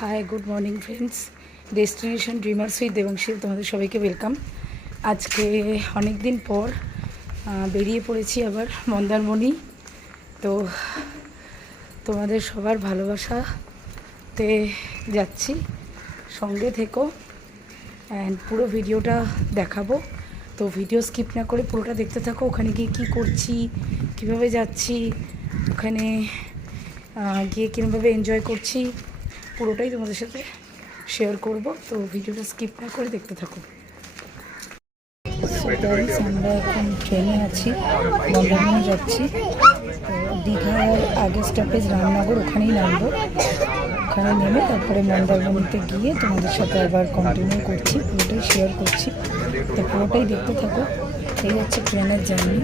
High good morning friends, destination dreamers with Debanshil তোমাদের সবাইকে welcome. আজকে অনেক দিন পর বেরিয়ে পড়েছি আবার মন্দারমণি। তো তোমাদের সবার ভালোবাসাতে যাচ্ছি, সঙ্গে থেকো অ্যান্ড পুরো ভিডিওটা দেখাবো। তো ভিডিও স্কিপ না করে পুরোটা দেখতে থাকো। ওখানে গিয়ে কী করছি, কীভাবে যাচ্ছি, ওখানে গিয়ে কীভাবে এনজয় করছি পুরোটাই তোমাদের সাথে শেয়ার করব। তো ভিডিওটা স্কিপ না করে দেখতে থাকো। আমরা এখন ট্রেনে আছি, মন্দারমণি যাচ্ছি। তো দীঘার আগের স্টপেজ রামনগর, ওখানেই নামবো। ওখানে নেমে তারপরে মন্দারমণিতে গিয়ে তোমাদের সাথে আবার কন্টিনিউ করছি, পুরোটাই শেয়ার করছি। তো পুরোটাই দেখতে থাকো। এই হচ্ছে ট্রেনের জার্নি।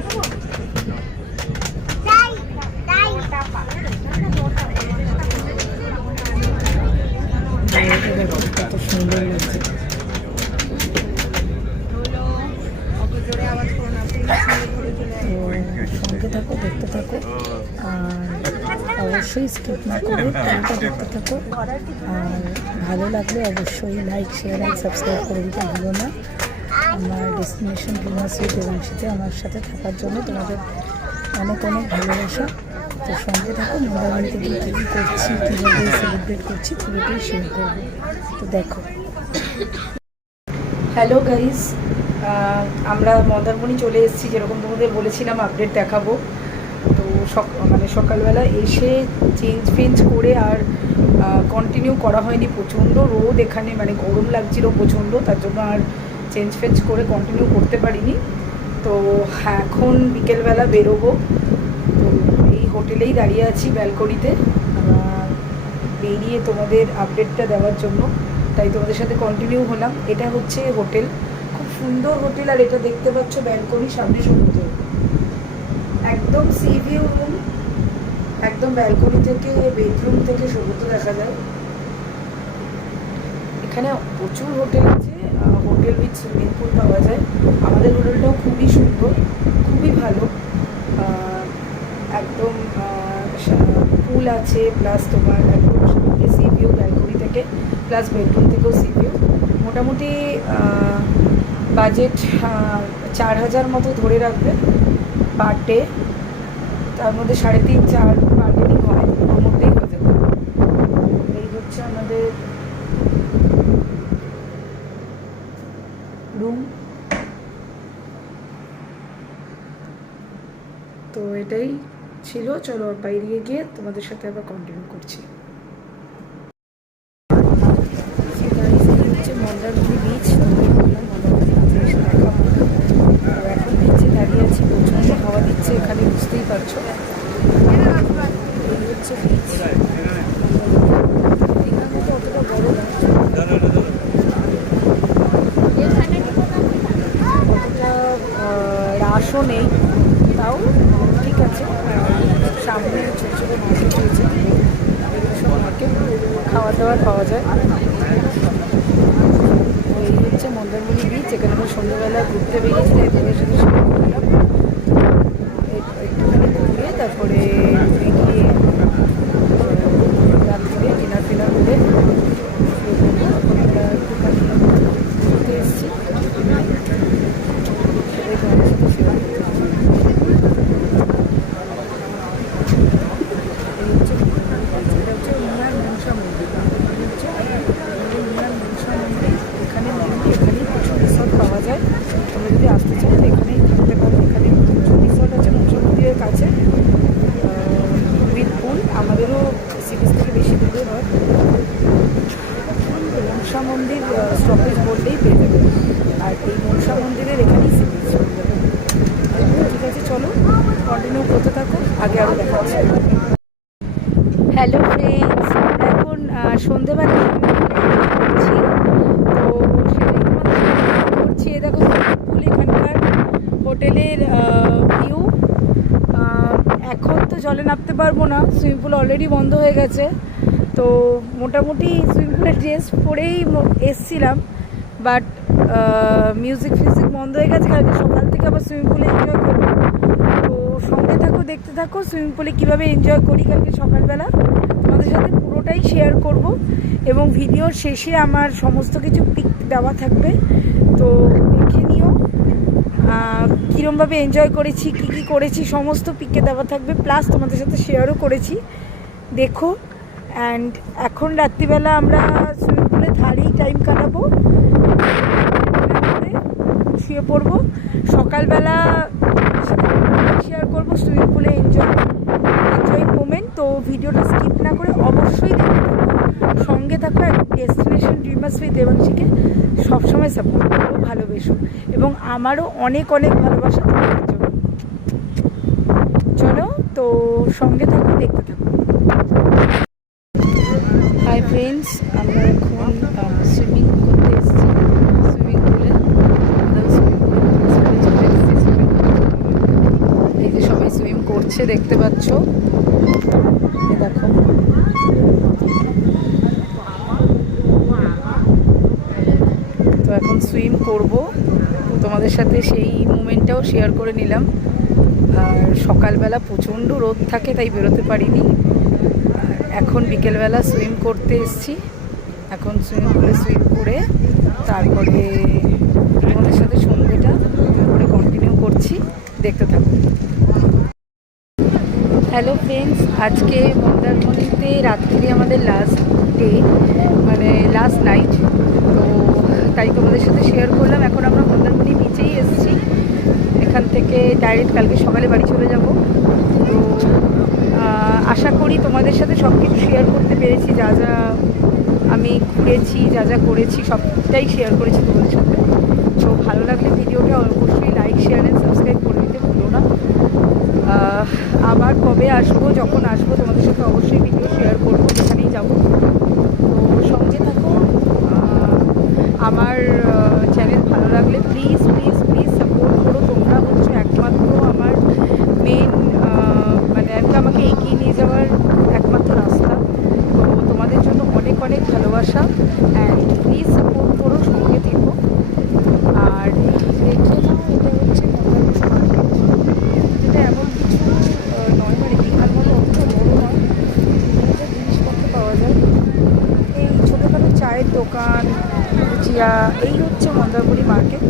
কত সুন্দর লাগছে। সঙ্গে থাকো, দেখতে থাকো, আর অবশ্যই স্কিপ না করে পুরোটা দেখতে থাকো। আর ভালো লাগলে অবশ্যই লাইক, শেয়ার অ্যান্ড সাবস্ক্রাইব করে দিতে ভুলো না। আমার ডেস্টিনেশন ড্রিমার্স উইথ দেবাংশীতে আমার সাথে থাকার জন্য তোমাদের অনেক অনেক ভালোবাসা। তো সঙ্গে থাকো, মন্দারমণিতে গিয়ে কী কী করছি, কীভাবে সেলিব্রেট করছি পুরোটাই শেয়ার করবো। তো দেখো। হ্যালো গাইজ, আমরা মন্দারমণি চলে এসেছি। যেরকম তোমাদের বলেছিলাম আপডেট দেখাবো। তো সকালবেলা এসে চেঞ্জ করে আর কন্টিনিউ করা হয়নি। প্রচণ্ড রোদ এখানে, গরম লাগছিল প্রচণ্ড, তার জন্য আর চেঞ্জ করে কন্টিনিউ করতে পারিনি। তো এখন বিকেলবেলা বেরোবো। তো এই হোটেলেই দাঁড়িয়ে আছি ব্যালকনিতে, বেরিয়ে তোমাদের আপডেটটা দেওয়ার জন্য, তাই তোমাদের সাথে কন্টিনিউ হলাম। এটা হচ্ছে হোটেল, খুব সুন্দর হোটেল। আর এটা দেখতে পাচ্ছ ব্যালকনি, সামনে সমুদ্র, একদম সি ভিউ রুম, একদম ব্যালকনি থেকে, বেডরুম থেকে সমুদ্র দেখা যায়। এখানে প্রচুর হোটেল আছে, হোটেল উইথ সুইমিং পুল পাওয়া যায়। আমাদের হোটেলটাও খুবই সুন্দর, খুবই ভালো। একদম পুল আছে, প্লাস তোমার একদম সামনে সি ভিউ ব্যালকনি থেকে, প্লাস বেডরুম থেকেও সি ভিউ। মোটামুটি বাজেট 4,000 মতো ধরে রাখবে পার ডে। তার মধ্যে 3.5-4 পার ডেই হয়, ওর মধ্যেই হয়ে যাবে। এই হচ্ছে আমাদের রুম। তো এটাই ছিল। চলো বাইরে গিয়ে তোমাদের সাথে আবার কন্টিনিউ করছি। হচ্ছে মন্দারমণি বিচ। এখন বিচে দাঁড়িয়ে আছি, প্রচণ্ড হাওয়া দিচ্ছে এখানে, বুঝতেই পারছো। এই হচ্ছে বিচ। দীঘার মতো অতটা বড় না, অতটা রাশও নেই, তাও ঠিক আছে। সামনে ছোটো ছোটো মার্কেট রয়েছে, সব মার্কেট, খাওয়া দাওয়ার পাওয়া যায়। এই হচ্ছে মন্দারমণি বিচ। এখানে আমরা সন্ধ্যাবেলা ঘুরতে বেরিয়েছি, তাই তাদের সাথে শেয়ার করলাম। একটুখানি ঘুরে তারপরে গিয়ে রাত্রে ডিনার ফিনার করে আমরা একটুখানি ঘুরতে এসেছি, সেটাই তোমাদের সাথে শেয়ার করতে। এটা হচ্ছে মিনার মনসা মন্দির। মিনার মনসা মন্দির এখানে এখানেই প্রচুর রিসর্ট পাওয়া যায়। তোমরা যদি আসতে চাও এখানেই থাকতে পারো। এখানে প্রচুর রিসর্ট আছে মনসা মন্দিরের কাছে, উইথ পুল। আমাদেরও সি বিচ থেকে বেশি দূরে নয়। মনসা মন্দির স্টপেজ বললেই পেয়ে যাবে। আর এই মনসা মন্দিরের এখানেই সি বিচ পেয়ে যাবে। ঠিক আছে, চলো কন্টিনিউ করতে থাকো, আগে আরও দেখা হচ্ছে। হ্যালো ফ্রেন্ডস, আমরা এখন সন্ধেবেলা করছি। তো সেটাই তোমাদের করছি। এ দেখো পুল, এখানকার হোটেলের ভিউ। এখন তো জলে নামতে পারবো না, সুইমিং পুল অলরেডি বন্ধ হয়ে গেছে। তো মোটামুটি সুইমিং পুলের ড্রেস পরেই এসছিলাম, বাট মিউজিক ফিউজিক বন্ধ হয়ে গেছে। কালকে সকাল থেকে আবার সুইমিং পুলে এনজয় করবো। তো সঙ্গে থাকো, দেখতে থাকো সুইমিং পুলে কীভাবে এনজয় করি কালকে সকালবেলা। তোমাদের সাথে পুরো পুরোটাই শেয়ার করব এবং ভিডিওর শেষে আমার সমস্ত কিছু পিক দেওয়া থাকবে, তো দেখে নিও কীরমভাবে এনজয় করেছি, কী কী করেছি সমস্ত পিকে দেওয়া থাকবে, প্লাস তোমাদের সাথে শেয়ারও করেছি, দেখো। অ্যান্ড এখন রাত্রিবেলা আমরা সুইমিং পুলের ধারেই টাইম কাটাবো, শুয়ে পড়বো। সকালবেলা শেয়ার করবো সুইমিং পুলে এনজয় মোমেন্ট। তো ভিডিওটা স্কিপ না করে অবশ্যই দেখতে থাকো, সঙ্গে থাকো। ডেস্টিনেশন ড্রিমার্স উইথ দেবাংশীকে সবসময় সাপোর্ট করো, ভালোবেসো, এবং আমারও অনেক অনেক ভালোবাসা তোমাদের জন্য। চলো, তো সঙ্গে থাকো, দেখতে থাকো। হাই ফ্রেন্ডস, আমরা এখন সুইমিং করতে এসেছি সুইমিং পুলে। এই যে সবাই সুইম করছে দেখতে পাচ্ছ, দেখো। তো এখন সুইম করব, তোমাদের সাথে সেই মুমেন্টটাও শেয়ার করে নিলাম। আর সকালবেলা প্রচণ্ড রোদ থাকে, তাই বেরোতে পারিনি। এখন বিকেলবেলা সুইম করতে এসেছি। এখন সুইমিং পুলে সুইম করে তারপরে তোমাদের সাথে সন্ধ্যেটা করে কন্টিনিউ করছি, দেখতে থাকুন। হ্যালো ফ্রেন্ডস, আজকে মন্দারমণিতে রাত্রি আমাদের লাস্ট ডে, মানে লাস্ট নাইট। তো তাই তোমাদের সাথে শেয়ার করলাম। এখন আমরা মন্দারমণি বিচেই এসেছি, এখান থেকে ডাইরেক্ট কালকে সকালে বাড়ি চলে যাব। তো আশা করি তোমাদের সাথে সব কিছু শেয়ার করতে পেরেছি, যা যা আমি ঘুরেছি, যা যা করেছি সবটাই শেয়ার করেছি তোমাদের সাথে। তো ভালো লাগলে ভিডিওটা অবশ্যই লাইক, শেয়ার অ্যান্ড সাবস্ক্রাইব করে দিতে ভুলো না। আবার কবে আসবো, যখন আসবো তোমাদের সাথে অবশ্যই ভিডিও শেয়ার করবো, যেখানেই যাবো। তো সঙ্গে থাকো। আমার চ্যানেল ভালো লাগলে প্লিজ প্লিজ প্লিজ সাপোর্ট করো। তোমরা হচ্ছে একমাত্র আমার মেন, মানে আমাকে এগিয়ে নিয়ে যাওয়ার একমাত্র রাস্তা। তো তোমাদের জন্য অনেক অনেক ভালোবাসা, অ্যান্ড প্লিজ সাপোর্ট করো, সঙ্গে থেকো। আর দেখে নাও, এটা হচ্ছে এটা এমন কিছু নয়, মানে দীঘার মতো অতটা বড় নয়, এখানে জিনিসপত্র পাওয়া যায়। এই ছোটোখাটো চায়ের দোকান, ভুজিয়া, এই হচ্ছে মন্দারমণি মার্কেট।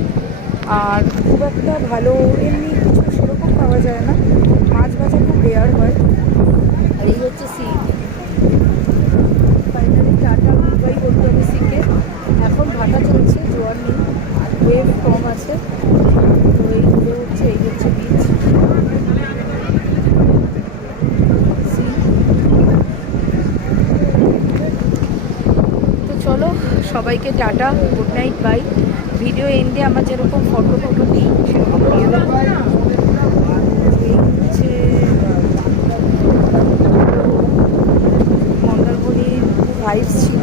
আর খুব একটা ভালো এমনি কিছু সেরকম পাওয়া যায় না, মাছ ভাজা খুব রেয়ার হয়। আর এই হচ্ছে সি, ফাইনালি টাটা গুডবাই বলতে হবে সিকে। এখন ভাটা চলছে, জোয়ার নেই, ওয়েভ কম আছে। তো এই হচ্ছে বিচ। তো চলো, সবাইকে টাটা, গুড নাইট, বাই। ভিডিও এন্ডে আমার যেরকম ফটো দিই সেরকম দিয়ে দেবো। এই হচ্ছে মন্দারমণির ভাইবস ছিল।